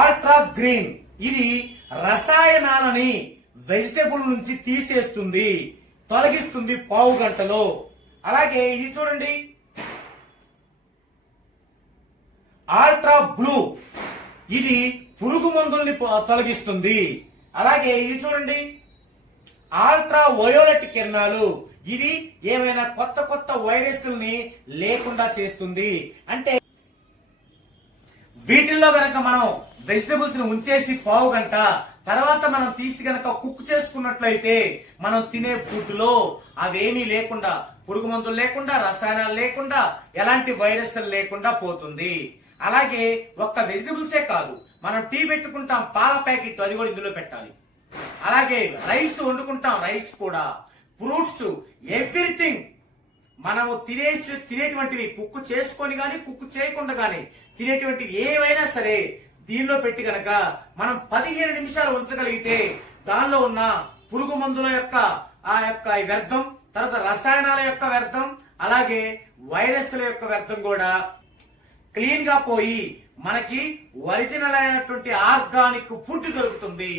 Ultra green ఇది రసాయనాలని vegetable నుంచి తీసేస్తుంది, తొలగిస్తుంది పావు గంటలో. అలాగే ఇది చూడండి అల్ట్రా బ్లూ ఇది పురుగు మందుల్ని తొలగిస్తుంది. అలాగే ఇది చూడండి అల్ట్రా వయోలెట్ కిరణాలు ఇది ఏమైనా కొత్త కొత్త వైరస్ని లేకుండా చేస్తుంది. అంటే వీటిల్లో గనక మనం వెజిటబుల్స్ ని ఉంచేసి పావు గంట తర్వాత మనం తీసి గనక కుక్ చేసుకున్నట్లయితే మనం తినే ఫుడ్ లో అవేమీ లేకుండా, పురుగు మందులు లేకుండా, రసాయనాలు లేకుండా, ఎలాంటి వైరస్లు లేకుండా పోతుంది. అలాగే ఒక్క వెజిటబుల్సే కాదు, మనం టీ పెట్టుకుంటాం, పాల ప్యాకెట్ అది కూడా ఇందులో పెట్టాలి. అలాగే రైస్ వండుకుంటాం, రైస్ కూడా, ఫ్రూట్స్, ఎవ్రీథింగ్ మనము తినేటువంటివి కుక్ చేసుకొని గాని కుక్ చేయకుండా గాని తినేటువంటివి ఏవైనా సరే దీనిలో పెట్టి గనక మనం 15 నిమిషాలు ఉంచగలిగితే దానిలో ఉన్న పురుగు మందుల యొక్క వ్యర్థం, తర్వాత రసాయనాల యొక్క వ్యర్థం, అలాగే వైరస్ల యొక్క వ్యర్థం కూడా క్లీన్ గా పోయి మనకి ఒరిజినల్ అయినటువంటి ఆర్గానిక్ ఫుడ్ దొరుకుతుంది.